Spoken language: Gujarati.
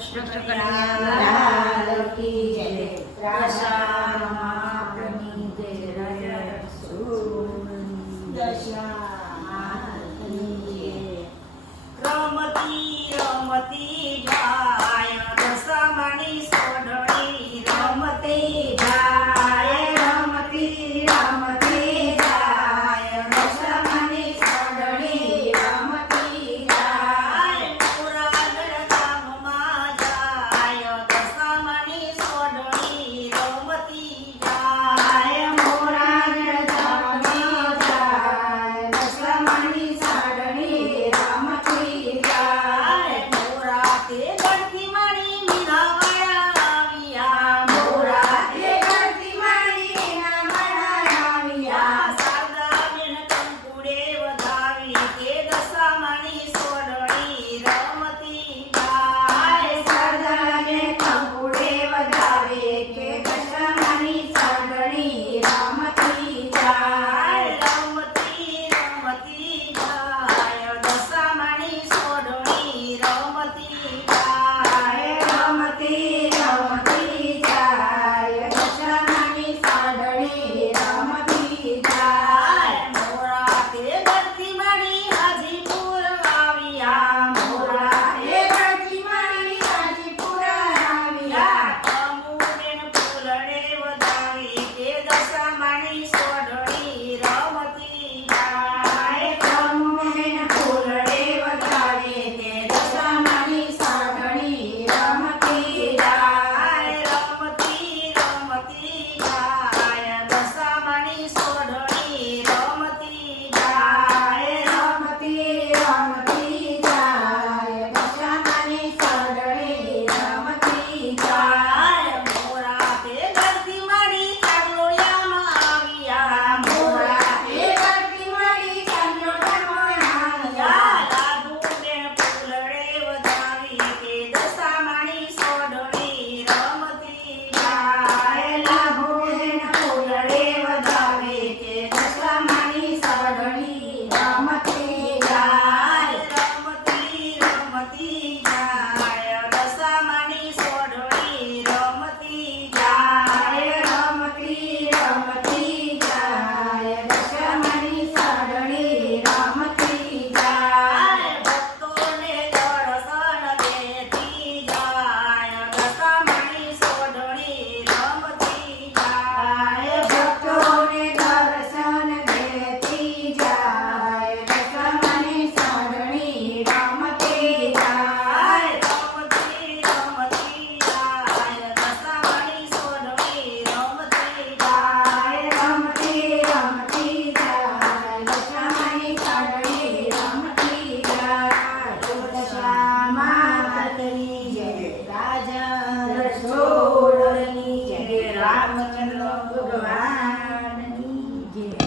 કૃષ્ણ કનૈયા કી જય. રાધાની જય. રાજા દશાની જય. રમતી રમતી જાય દશામાની સોઢણી રમતી જાય રમતી રમતી જાય દશામાની સોઢણી રમતી જાય. પુરાગઢ ગામમાં જાય દશામાની સોઢણી રમતી જાય પુરાગઢ ગામમાં જાય દશામાની સોઢણી રમતી જાય. મોરાતે ગણતી માણી મીરાવાળા આવ્યા મોરાતે ગણતી માણી મીરાવાળા આવ્યા. શારદાબેન કંકુડે વધાવી કે દશામાની સોઢણી રમતી જાય. શારદાબેન કંકુડે વધાવે કે દશામાની સોઢણી રમતી જાય. રમતી રમતી જાય દશામાની સોઢણી રમતી જાય.